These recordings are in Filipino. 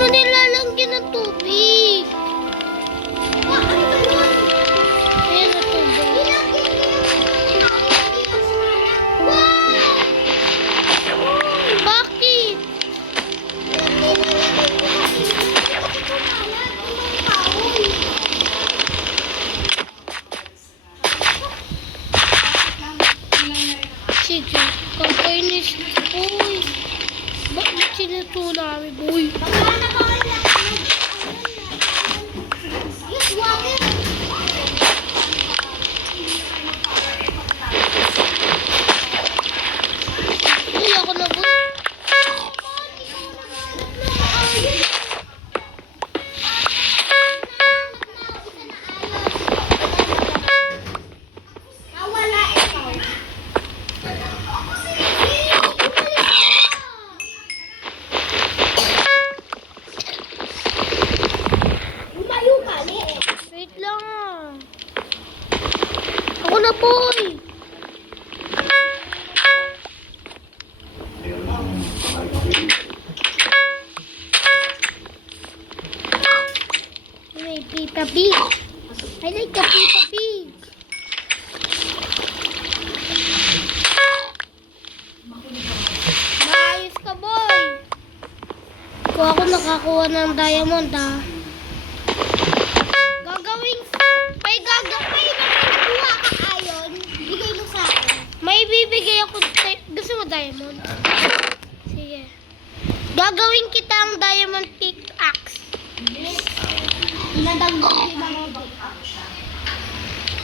mo nilalangyan ng tubig? Ayan na tubig. Bakit? Sige, kakainis. Uy, bakit sinatula kami, boy? Uy, ako na, boy. Wait lang ah. Ako na, boy. May Pita Pig. I like the Pita Pig. Maayos ka, boy. Kung ako nakakuha ng diamond, ah. May bibigay ako. Gusto mo diamond? Sige. Gagawin kita ang diamond pickaxe.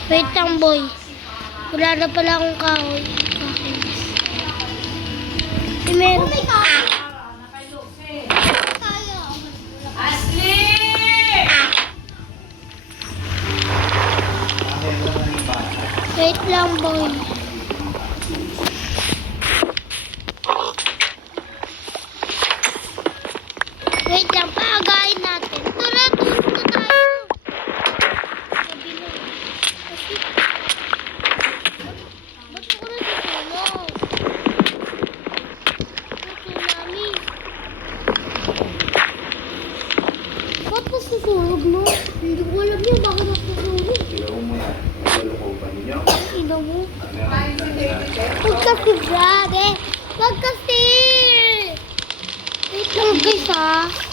Wait lang, boy. Wala na pala akong kahoy. Meron. Wait lang, boy. Wait lang, paagayin natin. Tara, tulog na tayo. Sabi na. Kasi, ba't ako natutulog? Ito, mami. Ba't mas natulog, no? Hindi ko alam niya, bakit natutulog? Ilaw mo. Huwag kasi, brother. Huwag kasi. Wait lang, guys, ha.